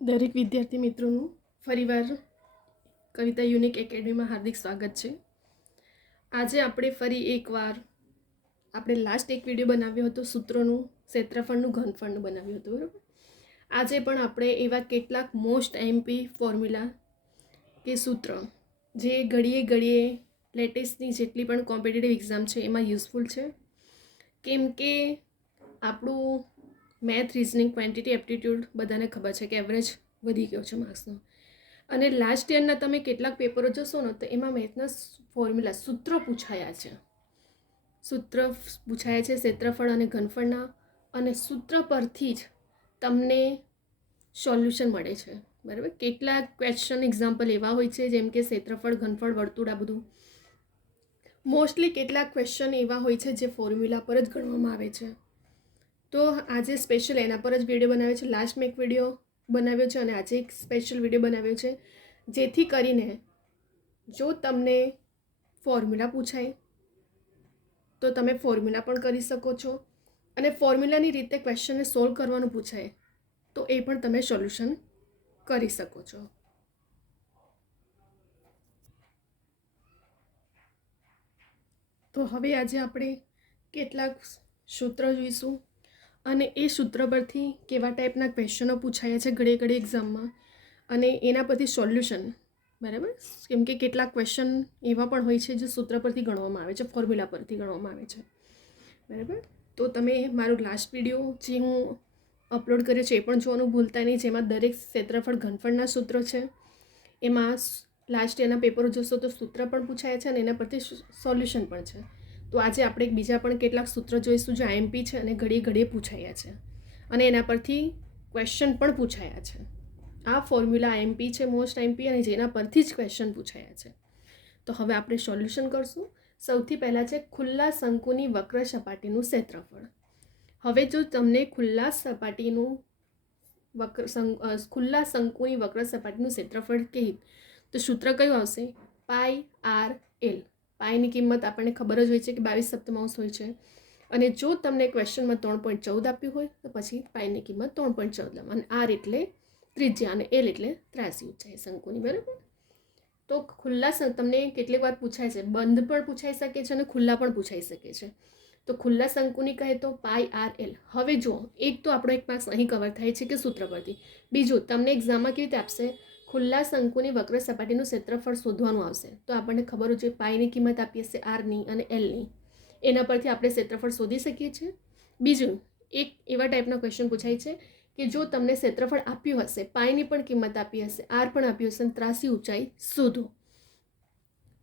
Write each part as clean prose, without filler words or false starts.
દરેક વિદ્યાર્થી મિત્રોનું ફરીવાર કવિતા યુનિક એકેડમીમાં હાર્દિક સ્વાગત છે. આજે આપણે ફરી એકવાર આપણે લાસ્ટ એક વિડીયો બનાવ્યો હતો સૂત્રોનું, ક્ષેત્રફળનું, ઘનફળનું બનાવ્યું હતું, બરાબર. આજે પણ આપણે એવા કેટલાક મોસ્ટ એમપી ફોર્મ્યુલા કે સૂત્ર જે ઘડીએ ઘડીએ લેટેસ્ટની જેટલી પણ કોમ્પિટિટિવ એક્ઝામ છે એમાં યુઝફુલ છે, કેમ કે આપણું મેથ, રિઝનિંગ, ક્વોન્ટિટી, એપ્ટિટ્યૂડ બધાને ખબર છે કે એવરેજ વધી ગયો છે માર્ક્સનો. અને લાસ્ટ યરના તમે કેટલાક પેપરો જોશો ને તો એમાં મેથના ફોર્મ્યુલા સૂત્રો પૂછાયા છે. સૂત્ર પૂછાયા છે ક્ષેત્રફળ અને ઘનફળના, અને સૂત્ર પરથી જ તમને સોલ્યુશન મળે છે, બરાબર. કેટલાક ક્વેશ્ચન એક્ઝામ્પલ એવા હોય છે જેમ કે ક્ષેત્રફળ, ઘનફળ, વર્તુળ, આ બધું મોસ્ટલી કેટલાક ક્વેશ્ચન એવા હોય છે જે ફોર્મ્યુલા પર જ ગણવામાં આવે છે. તો આજે સ્પેશિયલ એના પર જ વિડીયો બનાવ્યો છે. લાસ્ટ મેં એક વિડીયો બનાવ્યો છે અને આજે એક સ્પેશિયલ વિડીયો બનાવ્યો છે, જેથી કરીને જો તમને ફોર્મ્યુલા પૂછાય તો તમે ફોર્મ્યુલા પણ કરી શકો છો, અને ફોર્મ્યુલાની રીતે ક્વેશ્ચનને સોલ્વ કરવાનું પૂછાય તો એ પણ તમે સોલ્યુશન કરી શકો છો. તો હવે આજે આપણે કેટલાક સૂત્ર જોઈશું અને એ સૂત્ર પરથી કેવા ટાઈપના ક્વેશ્ચનો પૂછાયા છે ઘડી ઘડી એક્ઝામમાં, અને એના પરથી સોલ્યુશન, બરાબર. કેમ કે કેટલાક ક્વેશ્ચન એવા પણ હોય છે જે સૂત્ર પરથી ગણવામાં આવે છે, ફોર્મ્યુલા પરથી ગણવામાં આવે છે, બરાબર. તો તમે મારું લાસ્ટ વિડીયો જે હું અપલોડ કર્યો છે એ પણ જોવાનું ભૂલતા નહીં, જેમાં દરેક ક્ષેત્રફળ, ઘનફળના સૂત્રો છે. એમાં લાસ્ટ યરના પેપરો જોશો તો સૂત્ર પણ પૂછાયા છે અને એના પરથી સોલ્યુશન પણ છે. તો આજે આપણે બીજા પણ કેટલાક સૂત્ર જોઈશું જે આઈએમપી છે અને ઘડીએ ઘડીએ પૂછાયા છે, અને એના પરથી ક્વેશ્ચન પણ પૂછાયા છે. આ ફોર્મ્યુલા આઈએમપી છે, મોસ્ટ આઈએમપી, અને જેના પરથી જ ક્વેશ્ચન પૂછાયા છે. તો હવે આપણે સોલ્યુશન કરશું. સૌથી પહેલાં છે ખુલ્લા શંકુની વક્ર સપાટીનું ક્ષેત્રફળ. હવે જો તમને ખુલ્લા શંકુની વક્ર સપાટીનું ક્ષેત્રફળ કહે તો સૂત્ર કયું આવશે? પાઈ આર એલ. પાઈની કિંમત આપણને ખબર જ હોય છે કે 22 સપ્તમાંશ હોય છે, અને જો તમને ક્વેશ્ચનમાં 3.14 આપ્યું હોય તો પછી પાઈની કિંમત 3.14 લેવા, અને આર એટલે ત્રિજ્યા અને એલ એટલે ત્રાસી ઊંચાઈ શંકુની, બરાબર. તો ખુલ્લા તમને કેટલીક વાર પૂછાય છે, બંધ પણ પૂછાઈ શકે છે અને ખુલ્લા પણ પૂછાઈ શકે છે. તો ખુલ્લા શંકુની કહે તો પાઈ આર એલ. હવે જો એક તો આપણો એક માર્ક્સ અહીં કવર થાય છે કે સૂત્ર પરથી. બીજું, તમને એક્ઝામમાં કેવી રીતે આપશે? ખુલ્લા શંકુની વક્ર સપાટીનું ક્ષેત્રફળ શોધવાનું આવશે. તો આપણને ખબર હોય છે પાઈની કિંમત આપી હશે આરની અને એલની, એના પરથી આપણે ક્ષેત્રફળ શોધી શકીએ છીએ. બીજું, એક એવા ટાઈપનો ક્વેશ્ચન પૂછાય છે કે જો તમને ક્ષેત્રફળ આપ્યું હશે, પાઈની પણ કિંમત આપી હશે, આર પણ આપ્યું હશે, ત્રાસી ઊંચાઈ શોધો.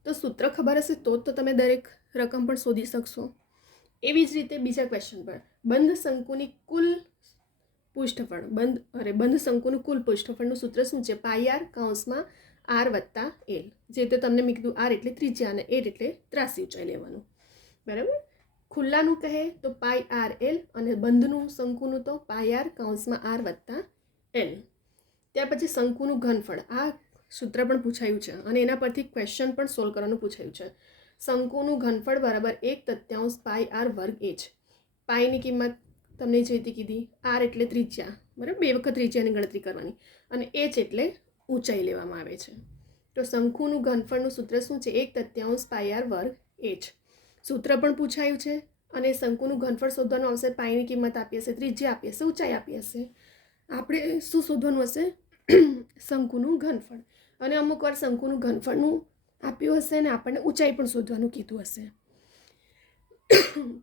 તો સૂત્ર ખબર હશે તો તમે દરેક રકમ પણ શોધી શકશો. એવી જ રીતે બીજા ક્વેશ્ચન પર બંધ શંકુની કુલ પૃષ્ઠફળ, બંધ શંકુનું કુલ પૃષ્ઠફળનું સૂત્ર શું છે? પાઈ આર કૌંસમાં આર વત્તા એલ. જે તો તમને મેં કીધું આર એટલે ત્રિજ્યા અને એલ એટલે ત્રાસી ઊંચાઈ લેવાનું, બરાબર. ખુલ્લાનું કહે તો પાઈ આર એલ, અને બંધનું શંકુનું તો પાઈ આર કૌંસમાં આર વત્તા એલ. ત્યાર પછી શંકુનું ઘનફળ, આ સૂત્ર પણ પૂછાયું છે અને એના પરથી ક્વેશ્ચન પણ સોલ્વ કરવાનું પૂછાયું છે. શંકુનું ઘનફળ બરાબર 1/3 પાઈ આર વર્ગ એચ. પાઈની કિંમત તમને જે રીતે કીધી, આર એટલે ત્રિજ્યા, બરાબર, 2 વખત ત્રિજ્યાની ગણતરી કરવાની, અને એચ એટલે ઊંચાઈ લેવામાં આવે છે. તો શંકુનું ઘનફળનું સૂત્ર શું છે? 1/3 પાઈ આર વર્ગ એચ. સૂત્ર પણ પૂછાયું છે અને શંકુનું ઘનફળ શોધવાનું આવશે. પાઈની કિંમત આપી હશે, ત્રિજ્યા આપી હશે, ઊંચાઈ આપી હશે. આપણે શું શોધવાનું હશે? શંકુનું ઘનફળ. અને અમુક વાર શંકુનું ઘનફળનું આપ્યું હશે અને આપણને ઊંચાઈ પણ શોધવાનું કીધું હશે.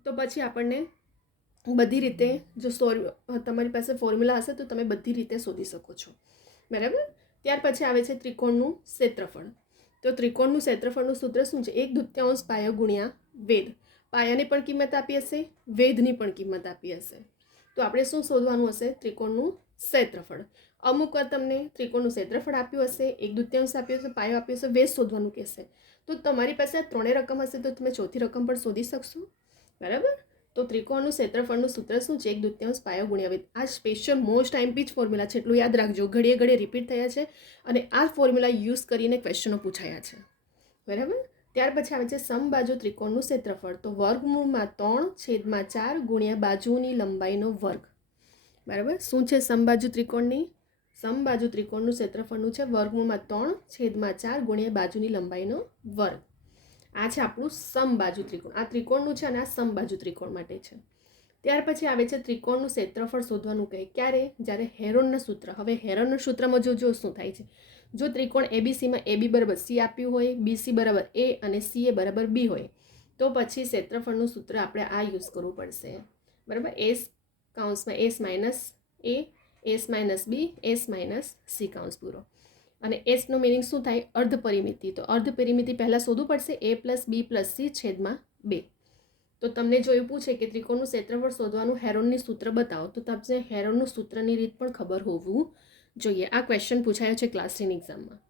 તો પછી આપણને બધી રીતે જો તમારી પાસે ફોર્મ્યુલા હશે તો તમે બધી રીતે શોધી શકો છો, બરાબર. ત્યાર પછી આવે છે ત્રિકોણનું ક્ષેત્રફળ. તો ત્રિકોણનું ક્ષેત્રફળનું સૂત્ર શું છે? 1/2 પાયો ગુણ્યા વેધ. પાયાની પણ કિંમત આપી હશે, વેધની પણ કિંમત આપી હશે. તો આપણે શું શોધવાનું હશે? ત્રિકોણનું ક્ષેત્રફળ. અમુક વાર તમને ત્રિકોણનું ક્ષેત્રફળ આપ્યું હશે, 1/2 આપ્યું હશે, પાયો આપ્યો હશે, વેધ શોધવાનું કહેશે. તો તમારી પાસે આ ત્રણેય રકમ હશે તો તમે ચોથી રકમ પણ શોધી શકશો, બરાબર. તો ત્રિકોણનું ક્ષેત્રફળનું સૂત્ર શું છે? 1/2 પાયો ગુણ્યા વેધ. આ સ્પેશિયલ મોસ્ટ આઈએમપી જ ફોર્મ્યુલા છે, એટલું યાદ રાખજો. ઘડીએ ઘડીએ રિપીટ થયા છે અને આ ફોર્મ્યુલા યુઝ કરીને ક્વેશ્ચનો પૂછાયા છે, બરાબર. ત્યાર પછી આવે છે સમબાજુ ત્રિકોણનું ક્ષેત્રફળ. તો વર્ગમૂળમાં 3/4 ગુણ્યા બાજુની લંબાઈનો વર્ગ, બરાબર. શું છે સમબાજુ ત્રિકોણની સમબાજુ ત્રિકોણનું ક્ષેત્રફળનું છે વર્ગમૂળમાં 3/4 ગુણ્યા બાજુની લંબાઈનો વર્ગ. આ છે આપણું સમબાજુ ત્રિકોણ. આ ત્રિકોણનું છે અને આ સમબાજુ ત્રિકોણ માટે છે. ત્યાર પછી આવે છે ત્રિકોણનું ક્ષેત્રફળ શોધવાનું કહે. ક્યારે? જ્યારે હેરોનનું સૂત્ર. હવે હેરોનના સૂત્રમાં જો શું થાય છે, જો ત્રિકોણ એબીસીમાં AB બરાબર C આપ્યું હોય, BC બરાબર A અને CA બરાબર B હોય, તો પછી ક્ષેત્રફળનું સૂત્ર આપણે આ યુઝ કરવું પડશે. બરાબર? S કૌંસમાં S minus A, S minus B, S minus C કૌંસ પૂરો. અને એસનો મિનિંગ શું થાય? અર્ધ પરિમિતિ. તો અર્ધ પરિમિતિ પહેલાં શોધવું પડશે A + B + C છેદમાં 2. તો તમને જો એવું પૂછે કે ત્રિકોણનું ક્ષેત્રફળ શોધવાનું હેરોનની સૂત્ર બતાવો, તો તમને હેરોનનું સૂત્રની રીત પણ ખબર હોવું જોઈએ. આ ક્વેશ્ચન પૂછાયો છે ક્લાસ 10 એક્ઝામમાં.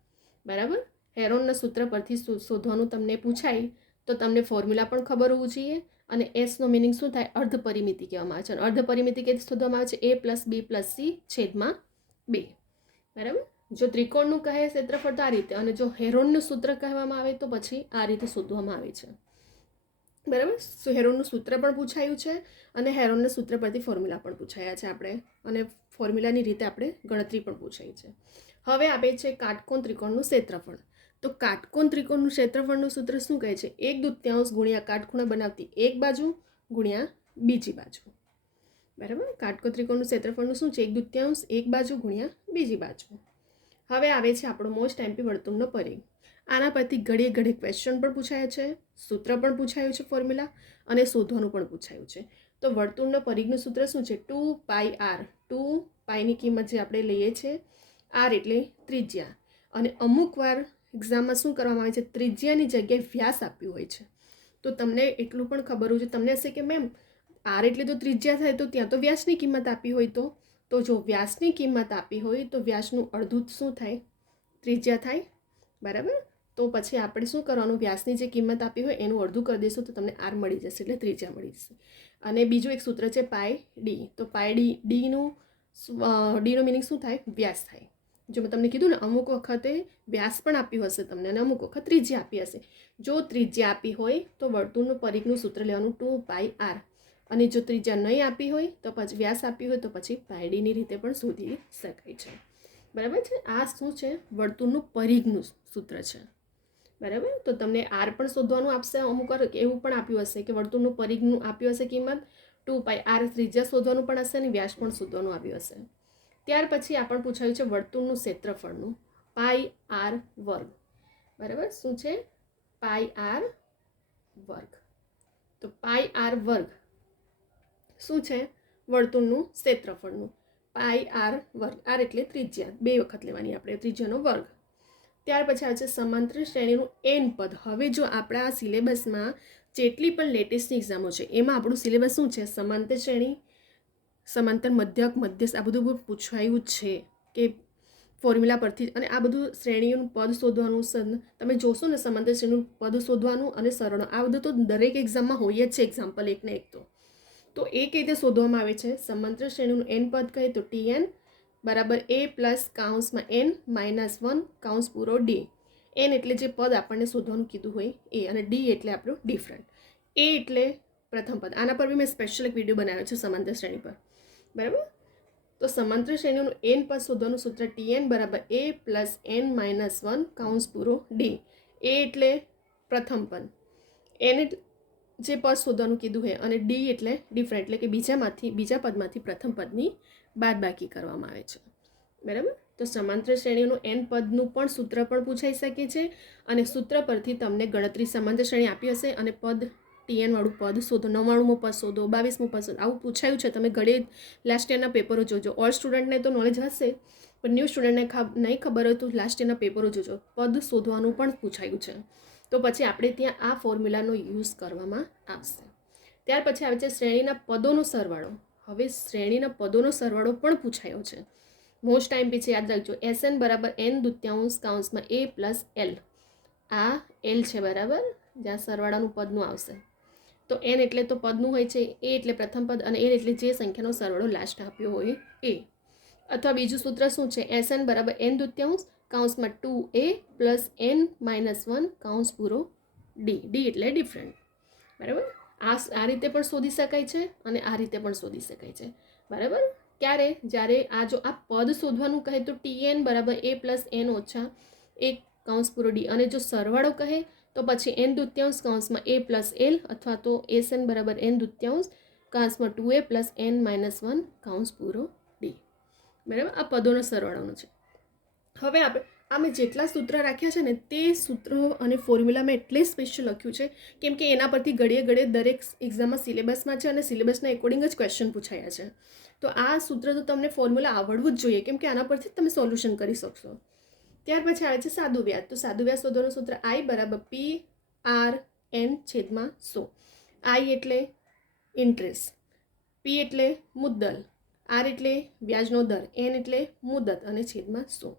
બરાબર? હેરોનના સૂત્ર પરથી શોધવાનું તમને પૂછાય તો તમને ફોર્મ્યુલા પણ ખબર હોવું જોઈએ. અને એસનો મિનિંગ શું થાય? અર્ધ પરિમિતિ કહેવામાં આવે છે. અને અર્ધ પરિમિતિ કેવી શોધવામાં આવે છે? A + B + C છેદમાં 2. બરાબર? જો ત્રિકોણનું કહે ક્ષેત્રફળ તો આ રીતે, અને જો હેરોનનું સૂત્ર કહેવામાં આવે તો પછી આ રીતે શોધવામાં આવે છે. બરાબર? હેરોનનું સૂત્ર પણ પૂછાયું છે અને હેરોનના સૂત્ર પરથી ફોર્મ્યુલા પણ પૂછાયા છે આપણે, અને ફોર્મ્યુલાની રીતે આપણે ગણતરી પણ પૂછાઈ છે. હવે આપે છે કાટકોણ ત્રિકોણનું ક્ષેત્રફળ. તો કાટકોણ ત્રિકોણનું ક્ષેત્રફળનું સૂત્ર શું કહે છે? 1/2 ગુણ્યા કાટખૂણા બનાવતી એક બાજુ ગુણ્યા બીજી બાજુ. બરાબર? કાટકોણ ત્રિકોણનું ક્ષેત્રફળનું શું છે? 1/2 એક બાજુ ગુણ્યા બીજી બાજુ. હવે આવે છે આપણો મોસ્ટ એમપી વર્તુળનો પરિઘ. આના પરથી ઘડીએ ઘડી ક્વેશ્ચન પણ પૂછાયા છે, સૂત્ર પણ પૂછાયું છે, ફોર્મ્યુલા, અને શોધવાનું પણ પૂછાયું છે. તો વર્તુળનો પરિઘનું સૂત્ર શું છે? 2πr. 2πની કિંમત જે આપણે લઈએ છીએ r એટલે ત્રિજ્યા. અને અમુક વાર એક્ઝામમાં શું કરવામાં આવે છે? ત્રિજ્યાની જગ્યાએ વ્યાસ આપ્યું હોય છે. તો તમને એટલું પણ ખબર હોય છે, તમને હશે કે મેમ r એટલે તો ત્રિજ્યા થાય, તો ત્યાં તો વ્યાસની કિંમત આપી હોય, તો જો વ્યાસની કિંમત આપી હોય તો વ્યાસનું અડધું શું થાય? ત્રિજ્યા થાય. બરાબર? તો પછી આપણે શું કરવાનું? વ્યાસની જે કિંમત આપી હોય એનું અડધું કરી દઈશું તો તમને r મળી જશે, એટલે ત્રિજ્યા મળી જશે. અને બીજું એક સૂત્ર છે πd. તો πdનું મિનિંગ શું થાય? વ્યાસ થાય. જો મેં તમને કીધું ને, અમુક વખતે વ્યાસ પણ આપ્યું હશે તમને, અને અમુક વખત ત્રિજ્યા આપી હશે. જો ત્રિજ્યા આપી હોય તો વર્તુળનું પરિઘનું સૂત્ર લેવાનું 2πr. અને જો ત્રિજ્યા નહીં આપી હોય તો પછી વ્યાસ આપી હોય તો પછી πdની રીતે પણ શોધી શકાય છે. બરાબર છે? આ શું છે? વર્તુળનું પરિઘનું સૂત્ર છે. બરાબર? તો તમને r પણ શોધવાનું આપશે, અમુક એવું પણ આપ્યું હશે કે વર્તુળનું પરિઘનું આપ્યું હશે કિંમત 2πr, ત્રિજ્યા શોધવાનું પણ હશે અને વ્યાસ પણ શોધવાનું આવ્યું હશે. ત્યાર પછી આપણને પૂછાયું છે વર્તુળનું ક્ષેત્રફળનું πr વર્ગ. બરાબર? શું છે? πr વર્ગ. તો πr વર્ગ શું છે? વર્તુળનું ક્ષેત્રફળનું πr વર્ગ. r એટલે ત્રિજ્યા, 2 વખત લેવાની આપણે, ત્રિજ્યાનો વર્ગ. ત્યાર પછી આવે છે સમાંતર શ્રેણીનું n પદ. હવે જો આપણા સિલેબસમાં જેટલી પણ લેટેસ્ટની એક્ઝામો છે એમાં આપણું સિલેબસ શું છે? સમાંતર શ્રેણી, સમાંતર મધ્યક, મધ્યસ્થ, આ બધું પૂછાયું છે કે ફોર્મ્યુલા પરથી. અને આ બધું શ્રેણીઓનું પદ શોધવાનું, તમે જોશો ને, સમાંતર શ્રેણીનું પદ શોધવાનું અને સરળ, આ બધું તો દરેક એક્ઝામમાં હોય જ છે. એક્ઝામ્પલ એક ને એક તો એ કઈ રીતે શોધવામાં આવે છે? સમાંતર શ્રેણીનું n પદ કહે તો tn બરાબર a પ્લસ કૌંસમાં n માઇનસ 1 કૌંસ પૂરો d. n એટલે જે પદ આપણને શોધવાનું કીધું હોય એ, અને d એટલે આપણું ડિફરન્ટ. a એટલે પ્રથમ પદ. આના પર બી મેં સ્પેશિયલ એક વિડીયો બનાવ્યો છે સમાંતર શ્રેણી પર. બરાબર? તો સમાંતર શ્રેણીનું n પદ શોધવાનું સૂત્ર tn બરાબર a પ્લસ n માઇનસ 1 કૌંસ પૂરો d. a એટલે પ્રથમ પદ, n જે પદ શોધવાનું કીધું હોય, અને d એટલે ડિફરન્ટ, એટલે કે બીજા પદમાંથી પ્રથમ પદની બાદબાકી કરવામાં આવે છે. બરાબર? તો સમાંતર શ્રેણીનું n પદનું પણ સૂત્ર પણ પૂછાઈ શકે છે, અને સૂત્ર પરથી તમને ગણતરી, સમાંતર શ્રેણી આપી હશે અને પદ tn વાળું પદ શોધો, 99મું પદ શોધો, 22મું પદ શોધો, આવું પૂછાયું છે. તમે ઘરે લાસ્ટ યરના પેપરો જોજો. ઓલ સ્ટુડન્ટને તો નોલેજ હશે, પણ ન્યૂ સ્ટુડન્ટને નહીં ખબર હોય તો લાસ્ટ યરના પેપરો જોજો. પદ શોધવાનું પણ પૂછાયું છે. તો પછી આપણે ત્યાં આ ફોર્મ્યુલાનો યુઝ કરવામાં આવશે. ત્યાર પછી આવે છે શ્રેણીના પદોનો સરવાળો. હવે શ્રેણીના પદોનો સરવાળો પણ પૂછાયો છે. મોસ્ટ ટાઈમ પીછે યાદ રાખજો. SN બરાબર n દૂત્યાંશ કૌંસમાં a પ્લસ l. આ l છે. બરાબર? જ્યાં સરવાળાનું પદનું આવશે. તો n એટલે તો પદનું હોય છે, a એટલે પ્રથમ પદ, અને n એટલે જે સંખ્યાનો સરવાળો લાસ્ટ આપ્યો હોય એ. અથવા બીજું સૂત્ર શું છે? SN બરાબર n દૂત્યાંશ કૌંસમાં 2a પ્લસ n માઇનસ 1 કૌંસ પૂરો d. d એટલે ડિફરન્ટ. બરાબર? આ રીતે પણ શોધી શકાય છે અને આ રીતે પણ શોધી શકાય છે. બરાબર? ક્યારે? જ્યારે આ પદ શોધવાનું કહે તો TN બરાબર A પ્લસ N ઓછા 1 કૌંસ પૂરો D, અને જો સરવાળો કહે તો પછી N દૂત્યાંશ કૌંસમાં A પ્લસ L અથવા તો SN બરાબર N દૂત્યાંશ કૌંસમાં 2A પ્લસ N માઇનસ 1 કૌંસ પૂરો D. બરાબર, આ પદોનો સરવાળોનો છે. હવે અમે જેટલા સૂત્ર રાખ્યા છે ને તે સૂત્રો અને ફોર્મ્યુલા મેં એટલે સ્પેશિયલ લખ્યું છે કેમ કે એના પરથી ઘડીએ દરેક એક્ઝામમાં સિલેબસમાં છે અને સિલેબસના એકોર્ડિંગ જ ક્વેશ્ચન પૂછાયા છે. તો આ સૂત્ર તો તમને ફોર્મ્યુલા આવડવું જ જોઈએ કેમ કે આના પરથી તમે સોલ્યુશન કરી શકશો. ત્યાર પછી આવે છે સાદું વ્યાજ. તો સાદું વ્યાજ શોધવાનું સૂત્ર I બરાબર PRN છેદમાં 100. I એટલે ઇન્ટરેસ્ટ, P એટલે મુદ્દલ, R એટલે વ્યાજનો દર, N એટલે મુદત અને છેદમાં 100.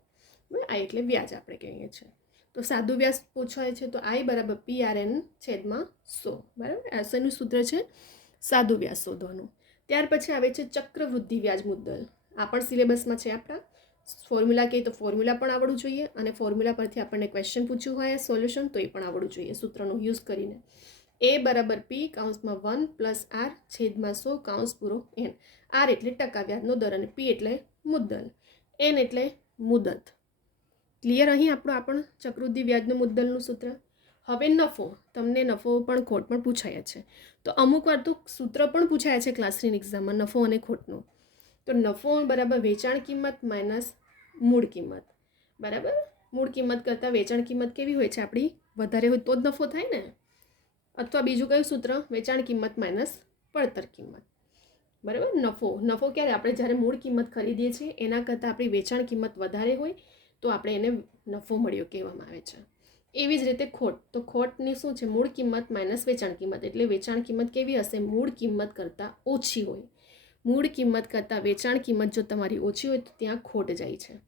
આ એટલે વ્યાજ આપણે કહીએ છીએ. તો સાદું વ્યાજ પૂછાય છે તો I બરાબર PRN છેદમાં 100. બરાબર, એનું સૂત્ર છે સાદું વ્યાજ શોધવાનું. ત્યાર પછી આવે છે ચક્રવૃદ્ધિ વ્યાજ મુદ્દલ. આ પણ સિલેબસમાં છે આપણા. ફોર્મ્યુલા કહીએ તો ફોર્મ્યુલા પણ આવડવું જોઈએ અને ફોર્મ્યુલા પરથી આપણને ક્વેશ્ચન પૂછ્યું હોય સોલ્યુશન તો એ પણ આવડવું જોઈએ સૂત્રનો યુઝ કરીને. A બરાબર P કૌંસમાં 1 પ્લસ R છેદમાં 100 કૌંસ પૂરો N. R એટલે ટકા વ્યાજનો દર અને P એટલે મુદ્દલ, N એટલે મુદત. ક્લિયર? અહીં આપણું ચક્રવૃદ્ધિ વ્યાજનું મુદ્દલનું સૂત્ર. હવે નફો. તમને નફો પણ ખોટ પણ પૂછાયા છે તો અમુક વાર તો સૂત્ર પણ પૂછાયા છે ક્લાસની એક્ઝામમાં નફો અને ખોટનું. તો નફો બરાબર વેચાણ કિંમત માઇનસ મૂળ કિંમત. બરાબર, મૂળ કિંમત કરતાં વેચાણ કિંમત કેવી હોય છે આપણી? વધારે હોય તો જ નફો થાય ને. અથવા બીજું કયું સૂત્ર? વેચાણ કિંમત માઇનસ પડતર કિંમત. બરાબર, નફો ક્યારે? આપણે જ્યારે મૂળ કિંમત ખરીદીએ છીએ એના કરતાં આપણી વેચાણ કિંમત વધારે હોય તો આપણે એને નફો મળ્યો કહેવામાં આવે છે. એવી જ રીતે ખોટ. તો ખોટની શું છે? મૂળ કિંમત માઇનસ વેચાણ કિંમત. એટલે વેચાણ કિંમત કેવી હશે? મૂળ કિંમત કરતાં ઓછી હોય. મૂળ કિંમત કરતાં વેચાણ કિંમત જો તમારી ઓછી હોય તો ત્યાં ખોટ જાય છે.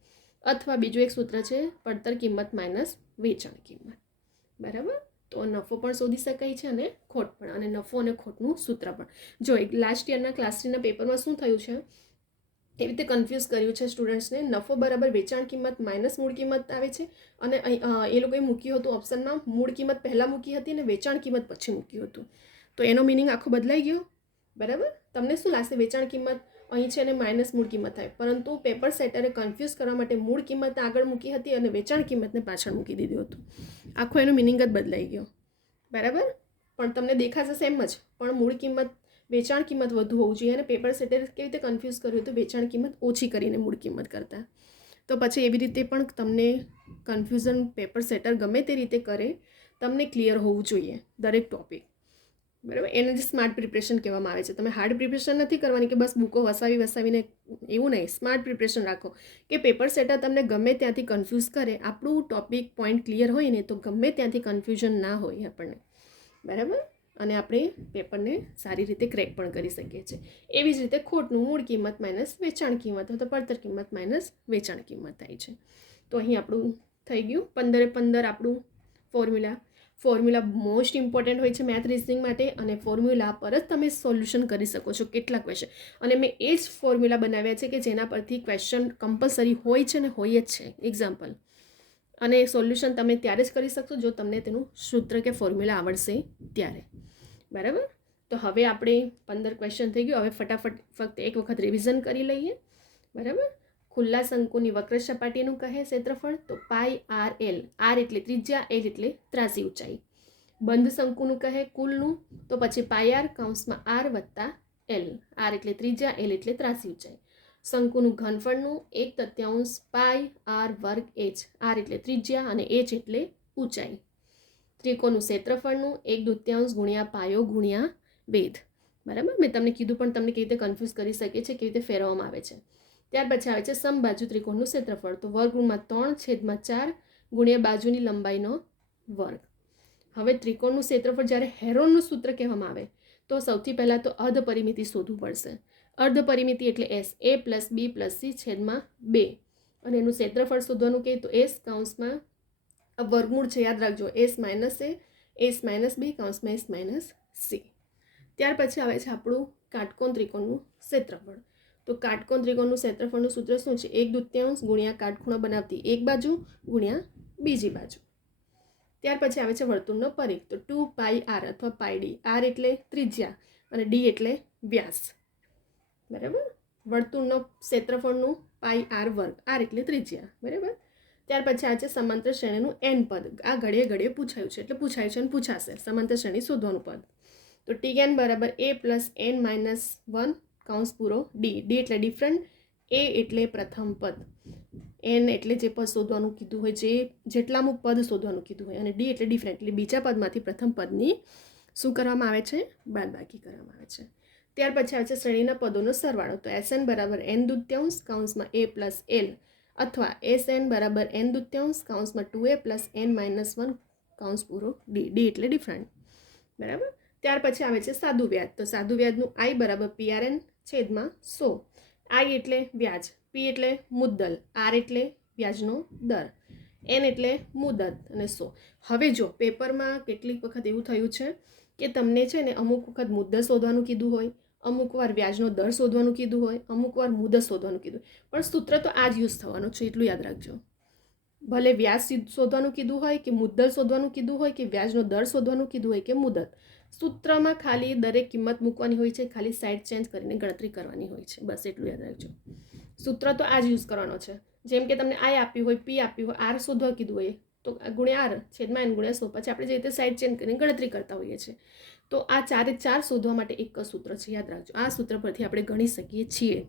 અથવા બીજું એક સૂત્ર છે પડતર કિંમત માઇનસ વેચાણ કિંમત. બરાબર, તો નફો પણ શોધી શકાય છે અને ખોટ પણ. અને નફો અને ખોટનું સૂત્ર પણ. જો લાસ્ટ યરના ક્લાસ 3ના પેપરમાં શું થયું છે એવી રીતે કન્ફ્યુઝ કર્યું છે સ્ટુડન્ટ્સને. નફો બરાબર વેચાણ કિંમત માઇનસ મૂળ કિંમત આવે છે અને એ લોકોએ મૂક્યું હતું ઓપ્શનમાં મૂળ કિંમત પહેલાં મૂકી હતી અને વેચાણ કિંમત પછી મૂક્યું હતું. તો એનો મિનિંગ આખો બદલાઈ ગયો. બરાબર, તમને શું લાગશે? વેચાણ કિંમત અહીં છે અને માઇનસ મૂળ કિંમત થાય, પરંતુ પેપર સેટરે કન્ફ્યુઝ કરવા માટે મૂળ કિંમત આગળ મૂકી હતી અને વેચાણ કિંમતને પાછળ મૂકી દીધું હતું. આખો એનો મિનિંગ જ બદલાઈ ગયો. બરાબર, પણ તમને દેખાશે સેમ જ, પણ મૂળ કિંમત વેચાણ કિંમત વધુ હોવું જોઈએ અને પેપર સેટરે કેવી રીતે કન્ફ્યુઝ કર્યું હતું? વેચાણ કિંમત ઓછી કરીને મૂળ કિંમત કરતાં. તો પછી એવી રીતે પણ તમને કન્ફ્યુઝન પેપર સેટર ગમે તે રીતે કરે તમને ક્લિયર હોવું જોઈએ દરેક ટોપિક. બરાબર, એને જ સ્માર્ટ પ્રિપરેશન કહેવામાં આવે છે. તમે હાર્ડ પ્રિપરેશન નથી કરવાની કે બસ બુકો વસાવીને એવું નહીં. સ્માર્ટ પ્રિપરેશન રાખો કે પેપર સેટર તમને ગમે ત્યાંથી કન્ફ્યુઝ કરે, આપણું ટોપિક પોઈન્ટ ક્લિયર હોય ને તો ગમે ત્યાંથી કન્ફ્યુઝન ના હોય આપણને. બરાબર, અને આપણે પેપરને સારી રીતે ક્રેક પણ કરી શકીએ છીએ. એવી જ રીતે ખોટનું મૂળ કિંમત માઇનસ વેચાણ કિંમત અથવા પડતર કિંમત માઇનસ વેચાણ કિંમત થાય છે. તો અહીં આપણું થઈ ગયું 15 આપણું ફોર્મ્યુલા મોસ્ટ ઇમ્પોર્ટન્ટ હોય છે મેથ રિઝનિંગ માટે અને ફોર્મ્યુલા પર જ તમે સોલ્યુશન કરી શકો છો કેટલા ક્વેશ્ચન. અને મેં એ જ ફોર્મ્યુલા બનાવ્યા છે કે જેના પરથી ક્વેશ્ચન કમ્પલસરી હોય છે ને હોય જ છે. એક્ઝામ્પલ અને સોલ્યુશન તમે ત્યારે જ કરી શકશો જો તમને તેનું સૂત્ર કે ફોર્મ્યુલા આવડશે ત્યારે. બરાબર, તો હવે આપણે 15 ક્વેશ્ચન થઈ ગયું. હવે ફટાફટ ફક્ત એક વખત રિવિઝન કરી લઈએ. બરાબર, ખુલ્લા શંકુની વક્ર સપાટીનું કહે ક્ષેત્રફળ તો πRL. R એટલે ત્રિજ્યા, L એટલે ત્રાસી ઊંચાઈ. બંધ શંકુનું કહે કુલનું તો પછી πR કૌંસમાં R વત્તા L. R એટલે ત્રિજ્યા, L એટલે ત્રાસી ઊંચાઈ. શંકુનું ઘનફળનું 1/3 πR વર્ગ H. R એટલે ત્રિજ્યા અને H એટલે ઊંચાઈ. ત્રિકોણનું ક્ષેત્રફળનું 1/2 ગુણ્યા પાયો ગુણ્યા વેધ. બરાબર, મેં તમને કીધું પણ તમને કેવી રીતે કન્ફ્યુઝ કરી શકે છે, કેવી રીતે ફેરવવામાં આવે છે. ત્યાર પછી આવે છે સમબાજુ ત્રિકોણનું ક્ષેત્રફળ તો વર્ગમૂળમાં 3/4 ગુણ્યા બાજુની લંબાઈનો વર્ગ. હવે ત્રિકોણનું ક્ષેત્રફળ જ્યારે હેરોનનું સૂત્ર કહેવામાં આવે તો સૌથી પહેલાં તો અર્ધ પરિમિતિ શોધવું પડશે. અર્ધ પરિમિતિ એટલે S. A plus B plus C છેદમાં 2 અને એનું ક્ષેત્રફળ શોધવાનું કહે તો S કૌંસમાં વર્ગમૂળ છે યાદ રાખજો. S minus A, S minus B કૌંસમાં S માઇનસ C. ત્યાર પછી આવે છે આપણું કાટકોણ ત્રિકોણનું ક્ષેત્રફળ. તો કાટકોણ ત્રિકોણનું ક્ષેત્રફળનું સૂત્ર શું છે? 1/2 ગુણ્યા કાટખૂણો બનાવતી એક બાજુ ગુણ્યા બીજી બાજુ. ત્યાર પછી આવે છે વર્તુળનો પરિઘ તો 2πR અથવા πD. R એટલે ત્રિજ્યા અને D એટલે વ્યાસ. બરાબર, વર્તુળનો ક્ષેત્રફળનું પાઈ આર વર્ગ, આર એટલે ત્રિજ્યા, બરાબર. ત્યાર પછી આ છે સમાંતર શ્રેણીનું એન પદ. આ ઘડીએ પૂછાયું છે, એટલે પૂછાયું છે અને પૂછાશે સમાંતર શ્રેણી શોધવાનું પદ. તો Tn બરાબર a પ્લસ n માઇનસ 1 કૌંસ પૂરો ડી. ડી એટલે ડિફરન્ટ, એ એટલે પ્રથમ પદ, એન એટલે જે પદ શોધવાનું કીધું હોય, જેટલામું પદ શોધવાનું કીધું હોય, અને ડી એટલે ડિફરન્ટ એટલે બીજા પદમાંથી પ્રથમ પદની શું કરવામાં આવે છે? બાદબાકી કરવામાં આવે છે. ત્યાર પછી આવે છે શ્રેણીના પદોનો સરવાળો. તો Sn બરાબર n દૂત્યાંશ કૌંસમાં a પ્લસ l અથવા Sn બરાબર n દૂત્યાંશ કૌંસમાં 2a પ્લસ n માઇનસ 1 કૌંસ પૂરો ડી. ડી એટલે ડિફરન્ટ, બરાબર. ત્યાર પછી આવે છે સાદું વ્યાજ. તો સાદું વ્યાજનું I બરાબર PRN છેદમાં 100. I એટલે વ્યાજ, P એટલે મુદ્દલ, R એટલે વ્યાજનો દર, N એટલે મુદત અને 100. હવે જો પેપરમાં કેટલીક વખત એવું થયું છે કે તમને છે ને અમુક વખત મુદ્દત શોધવાનું કીધું હોય, અમુક વાર વ્યાજનો દર શોધવાનું કીધું હોય, અમુક વાર મુદત શોધવાનું કીધું હોય, પણ સૂત્ર તો આ જ યુઝ થવાનું છે, એટલું યાદ રાખજો. ભલે વ્યાજ શોધવાનું કીધું હોય કે મુદ્દત શોધવાનું કીધું હોય કે વ્યાજનો દર શોધવાનું કીધું હોય કે મુદત, સૂત્રમાં ખાલી દરેક કિંમત મૂકવાની હોય છે, ખાલી સાઇડ ચેન્જ કરીને ગણતરી કરવાની હોય છે, બસ એટલું યાદ રાખજો. સૂત્ર તો આ જ યુઝ કરવાનો છે. જેમ કે તમને આઈ આપ્યું હોય, પી આપ્યું હોય, આર શોધવા કીધું હોય તો ગુણ્યા આર છેદમાં એન ગુણ્યા 100. પછી આપણે જે રીતે સાઇડ ચેન્જ કરીને ગણતરી કરતા હોઈએ છીએ. તો આ ચારે ચાર શોધવા માટે એક જ સૂત્ર છે, યાદ રાખજો. આ સૂત્ર પરથી આપણે ગણી શકીએ છીએ,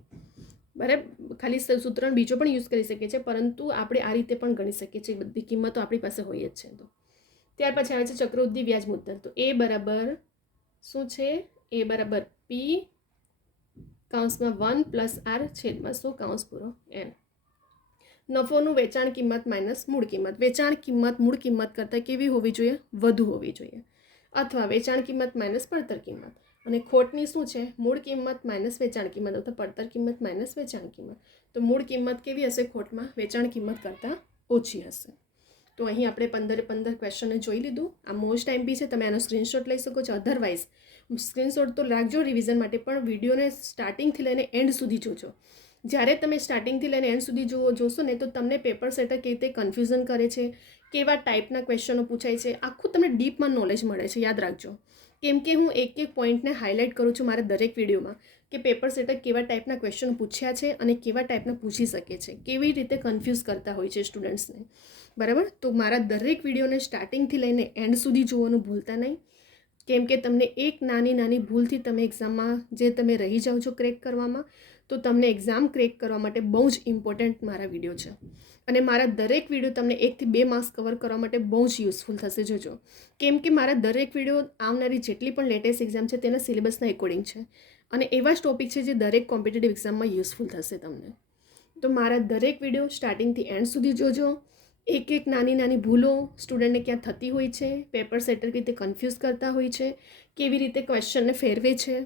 બરાબર. ખાલી સૂત્રનો બીજો પણ યુઝ કરી શકીએ છીએ, પરંતુ આપણે આ રીતે પણ ગણી શકીએ છીએ. બધી કિંમતો આપણી પાસે હોય જ છે. તો ત્યાર પછી આવે છે ચક્રવૃદ્ધિ વ્યાજ મુદ્દલ. તો એ બરાબર શું છે? એ બરાબર પી કૌંસમાં 1 પ્લસ આર છેદમાં 100 કૌંસ પૂરો એન. નફોનું વેચાણ કિંમત માઇનસ મૂળ કિંમત. વેચાણ કિંમત મૂળ કિંમત કરતાં કેવી હોવી જોઈએ? વધુ હોવી જોઈએ. અથવા વેચાણ કિંમત માઇનસ પડતર કિંમત. અને ખોટની શું છે? મૂળ કિંમત માઇનસ વેચાણ કિંમત અથવા પડતર કિંમત માઇનસ વેચાણ કિંમત. તો મૂળ કિંમત કેવી હશે ખોટમાં? વેચાણ કિંમત કરતાં ઓછી હશે. તો અહીં આપણે 15 ક્વેશ્ચનને જોઈ લીધું. આ મોસ્ટ એમપી છે, તમે આનો સ્ક્રીનશોટ લઈ શકો છો. અધરવાઇઝ સ્ક્રીનશોટ તો રાખજો રિવિઝન માટે, પણ વિડીયોને સ્ટાર્ટિંગથી લઈને એન્ડ સુધી જોજો. જ્યારે તમે સ્ટાર્ટિંગથી લઈને એન્ડ સુધી જોશો ને, તો તમને પેપર સેટર કેવી રીતે કન્ફ્યુઝન કરે છે, કેવા ટાઈપના ક્વેશ્ચનો પૂછાય છે, આખું તમને ડીપમાં નોલેજ મળે છે, યાદ રાખજો. કેમ કે હું એક પોઈન્ટને હાઇલાઇટ કરું છું મારા દરેક વિડીયોમાં, કે પેપર સેટર કેવા ટાઈપના ક્વેશ્ચન પૂછ્યા છે અને કેવા ટાઈપના પૂછી શકે છે, કેવી રીતે કન્ફ્યુઝ કરતા હોય છે સ્ટુડન્ટ્સને, બરાબર. તો મારા દરેક વિડીયોને સ્ટાર્ટિંગથી લઈને એન્ડ સુધી જોવાનું ભૂલતા નહીં. કેમ કે તમને એક નાની ભૂલથી તમે એક્ઝામમાં જે તમે રહી જાઓ છો ક્રેક કરવામાં, તો તમને એક્ઝામ ક્રેક કરવા માટે બહુ જ ઇમ્પોર્ટન્ટ મારા વિડીયો છે. અને મારા દરેક વિડીયો તમને 1 થી 2 માર્ક્સ કવર કરવા માટે બહુ જ યુઝફુલ થશે, જોજો. કેમ કે મારા દરેક વિડીયો આવનારી જેટલી પણ લેટેસ્ટ એક્ઝામ છે તેના સિલેબસના એકોર્ડિંગ છે, અને એવા જ ટોપિક છે જે દરેક કોમ્પિટિટિવ એક્ઝામમાં યુઝફુલ થશે તમને. તો મારા દરેક વિડીયો સ્ટાર્ટિંગથી એન્ડ સુધી જોજો. એક નાની ભૂલો સ્ટુડન્ટને ક્યાં થતી હોય છે, પેપર સેટર કેવી રીતે કન્ફ્યુઝ કરતા હોય છે, કેવી રીતે ક્વેશ્ચનને ફેરવે છે.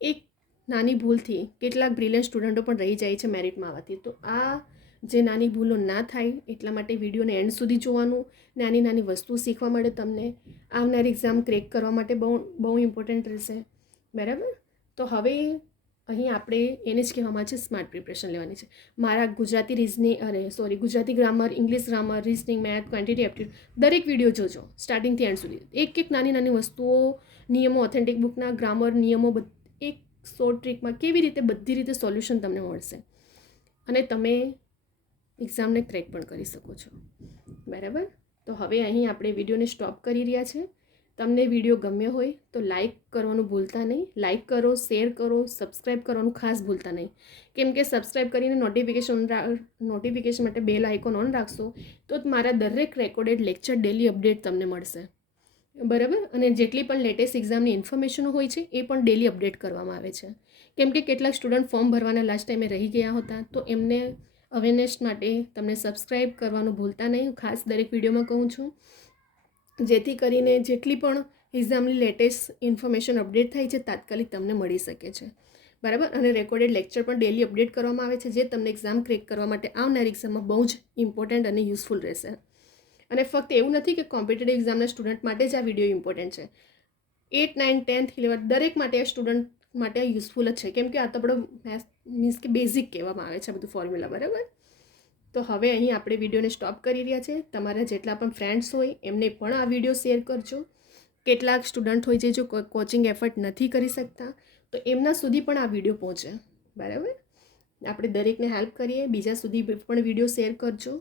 એક નાની ભૂલથી કેટલાક બ્રિલિયન્ટ સ્ટુડન્ટો પણ રહી જાય છે મેરિટમાં આવવાથી. તો આ જે નાની ભૂલો ના થાય એટલા માટે વિડીયોને એન્ડ સુધી જોવાનું. નાની વસ્તુ શીખવા મળે તમને, આવનારી એક્ઝામ ક્રેક કરવા માટે બહુ ઇમ્પોર્ટન્ટ રહેશે, બરાબર. તો હવે અહીં આપણે એને જ કહેવામાં છે સ્માર્ટ પ્રિપરેશન લેવાની છે. મારા Gujarati grammar, English grammar, reasoning, math, quantity aptitude દરેક વિડીયો જોજો સ્ટાર્ટિંગથી એન્ડ સુધી. એક નાની વસ્તુઓ, નિયમો, ઓથેન્ટિક બુકના ગ્રામર નિયમો, એક શોર્ટ ટ્રીકમાં કેવી રીતે બધી રીતે સોલ્યુશન તમને મળશે, અને તમે એક્ઝામને ક્રેક પણ કરી શકો છો, બરાબર. તો હવે અહીં આપણે વિડીયોને સ્ટોપ કરી રહ્યા છે. તમને વિડીયો ગમ્યો હોય તો લાઇક કરવાનું ભૂલતા નહીં. લાઇક કરો, શેર કરો, સબસ્ક્રાઈબ કરવાનું ખાસ ભૂલતા નહીં. કેમ કે સબસ્ક્રાઈબ કરીને નોટિફિકેશન માટે બેલ આઇકોન ઓન રાખશો તો મારા દરેક રેકોર્ડેડ લેક્ચર ડેલી અપડેટ તમને મળશે, બરાબર. અને જેટલી પણ લેટેસ્ટ એક્ઝામની ઇન્ફોર્મેશન હોય છે એ પણ ડેલી અપડેટ કરવામાં આવે છે. કેમ કે કેટલાક સ્ટુડન્ટ ફોર્મ ભરવાના લાસ્ટ ટાઈમે રહી ગયા હતા, તો એમને અવેરનેસ માટે તમને સબસ્ક્રાઈબ કરવાનું ભૂલતા નહીં. ખાસ દરેક વિડીયોમાં કહું છું, જેથી કરીને જેટલી પણ એક્ઝામની લેટેસ્ટ ઇન્ફોર્મેશન અપડેટ થાય છે તાત્કાલિક તમને મળી શકે છે, બરાબર. અને રેકોર્ડેડ લેક્ચર પણ ડેલી અપડેટ કરવામાં આવે છે, જે તમને એક્ઝામ ક્રેક કરવા માટે આવનારી એક્ઝામમાં બહુ જ ઇમ્પોર્ટન્ટ અને યુઝફુલ રહેશે. અને ફક્ત એવું નથી કે કોમ્પિટિટિવ એક્ઝામના સ્ટુડન્ટ માટે જ આ વિડીયો ઇમ્પોર્ટન્ટ છે. 8, 9, 10th 11 દરેક માટે આ સ્ટુડન્ટ માટે યુઝફુલ જ છે. કેમ કે આ તો આપણો મીન્સ કે બેઝિક કહેવામાં આવે છે આ બધું ફોર્મ્યુલા, બરાબર. તો હવે અહીં આપણે વિડીયોને સ્ટોપ કરી રહ્યા છે. તમારા જેટલા પણ ફ્રેન્ડ્સ હોય એમને પણ આ વિડીયો શેર કરજો. કેટલાક સ્ટુડન્ટ હોય છે જો કોચિંગ એફર્ટ નથી કરી શકતા, તો એમના સુધી પણ આ વિડીયો પહોંચે, બરાબર. આપણે દરેકને હેલ્પ કરીએ. બીજા સુધી પણ વિડીયો શેર કરજો.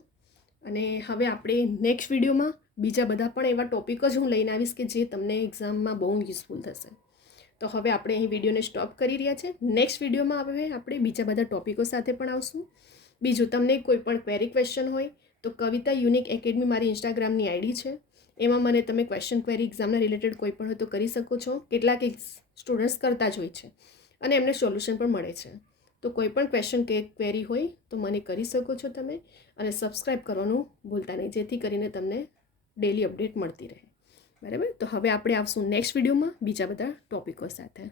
અને હવે આપણે નેક્સ્ટ વિડીયોમાં બીજા બધા પણ એવા ટોપિક જ હું લઈને આવીશ કે જે તમને એક્ઝામમાં બહુ યુઝફુલ થશે. તો હવે આપણે અહીં વિડીયોને સ્ટોપ કરી રહ્યા છે. નેક્સ્ટ વિડીયોમાં હવે આપણે બીજા બધા ટોપિકો સાથે પણ આવશું. બીજું, તમને કોઈ પણ ક્વેરી ક્વેશ્ચન હોય તો કવિતા યુનિક એકેડમી મારી ઇન્સ્ટાગ્રામની આઈડી છે. એમાં મને તમે ક્વેશ્ચન ક્વેરી એક્ઝામના રિલેટેડ કોઈ પણ હોય તો કરી શકો છો. કેટલાક સ્ટુડન્ટ્સ કરતા જ હોય છે અને એમને સોલ્યુશન પણ મળે છે. તો કોઈ પણ ક્વેશ્ચન કે ક્વેરી હોય તો મને કરી શકો છો તમે. અને સબસ્ક્રાઈબ કરવાનું ભૂલતા નહીં, જેથી કરીને તમને ડેલી અપડેટ મળતી રહે. બરાબર, તો હવે આપણે આવશું નેક્સ્ટ વિડીયોમાં બીજા બધા ટોપિકો સાથે.